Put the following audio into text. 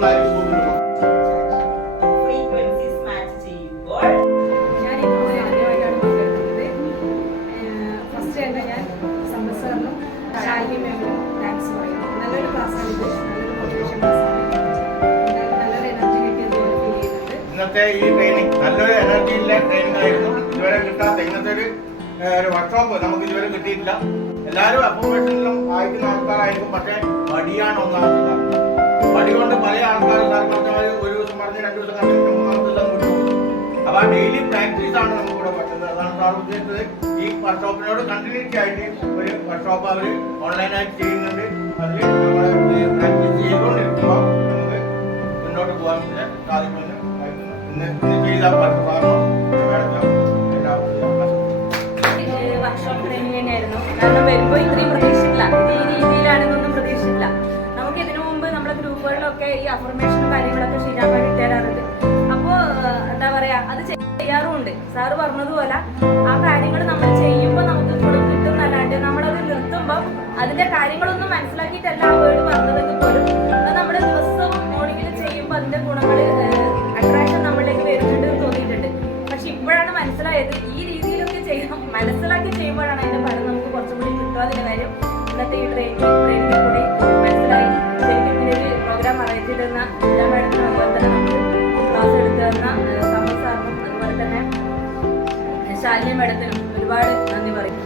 Successful ആയി പോകുന്നു. ഇന്നത്തെ ഈ ട്രെയിനിങ് നല്ലൊരു എനർജിയിലെ ട്രെയിനിങ് ആയിരുന്നു. ഇതുവരെ കിട്ടാത്ത ഇന്നത്തെ ഒരു വർക്ക്ഷോപ്പ് നമുക്ക് ഇതുവരെ കിട്ടിയിട്ടില്ല. എല്ലാവരും അക്കോമഡേഷനിലും അയക്കുന്ന ആൾക്കാരായിരിക്കും. പക്ഷേ മടിയാണ് ഒന്നാമത്തെ കാരണം. മടി കൊണ്ട് പല ആൾക്കാരും ഒരു ദിവസം പറഞ്ഞ് 2 ദിവസം കണ്ടിട്ട് 3-ാമത്തെ ദിവസം വിട്ടു. അപ്പോൾ ഡെയിലി പ്രാക്ടീസ് ആണ് നമുക്കിവിടെ പറ്റുന്നത്. അതാണ് സാർ ഉദ്ദേശിച്ചത്. ഈ വർക്ക്ഷോപ്പിനോട് കണ്ടിന്യൂറ്റി ആയിട്ട് ഒരു വർക്ക്ഷോപ്പ് അവർ ഓൺലൈനായിട്ട് ചെയ്യുന്നുണ്ട്. അതിൽ നമ്മൾ പ്രാക്ടീസ് ചെയ്തുകൊണ്ടിരിക്കുമ്പോൾ നമുക്ക് മുന്നോട്ട് പോകാൻ സാധിക്കുമെന്ന് ഇന്ന് ചെയ്ത വർക്ക്ഷോപ്പ് ട്രെയിനിങ് തന്നെയായിരുന്നു. കാരണം വരുമ്പോൾ ഇത്രയും പ്രതീക്ഷിച്ചില്ല, ഈ രീതിയിലാണെന്നൊന്നും പ്രതീക്ഷിച്ചില്ല. നമുക്ക് ഇതിനു മുമ്പ് നമ്മുടെ ഗ്രൂപ്പുകളിലൊക്കെ ഈ അഫർമേഷനും കാര്യങ്ങളൊക്കെ ശരിയാക്കാൻ ഇട്ടുതരാറുണ്ട്. അപ്പോൾ എന്താ പറയാ, അത് ചെയ്യാറുമുണ്ട്. സാറ് പറഞ്ഞതുപോലെ ആ കാര്യങ്ങൾ നമ്മൾ ചെയ്യുമ്പോൾ നമുക്ക് കിട്ടും എന്നല്ലാണ്ട് നമ്മളത് നിർത്തുമ്പോൾ അതിന്റെ കാര്യങ്ങളൊന്നും മനസ്സിലാക്കിയിട്ടല്ല ആ വേർഡ് പറഞ്ഞതെങ്കിൽ പോലും അത് നമ്മൾ ദിവസവും മോർണിംഗിൽ ചെയ്യുമ്പോൾ അതിന്റെ ഗുണങ്ങൾ അട്രാക്ഷൻ നമ്മളിലേക്ക് വരുന്നുണ്ട് എന്ന് തോന്നിയിട്ടുണ്ട്. പക്ഷെ ഇപ്പോഴാണ് മനസ്സിലായത് ഈ രീതിയിലൊക്കെ മനസ്സിലാക്കി ചെയ്യുമ്പോഴാണ് അതിന്റെ ഫലം നമുക്ക് കുറച്ചും കൂടി കിട്ടുക. അതിന്റെ കാര്യം ഇന്നത്തെ ഈ ട്രെയിനിങ്ങിൽ കൂടി മനസ്സിലായി. ശരിക്കും ഇതിനൊരു പ്രോഗ്രാം അറേഞ്ച് ചെയ്തിരുന്ന എല്ലാ മാഡത്തിനും അതുപോലെ തന്നെ നമുക്ക് ക്ലാസ് എടുത്തു തന്ന സമീർ സാറിനും അതുപോലെ തന്നെ ശാലിനി മാഡത്തിനും ഒരുപാട് നന്ദി പറയും.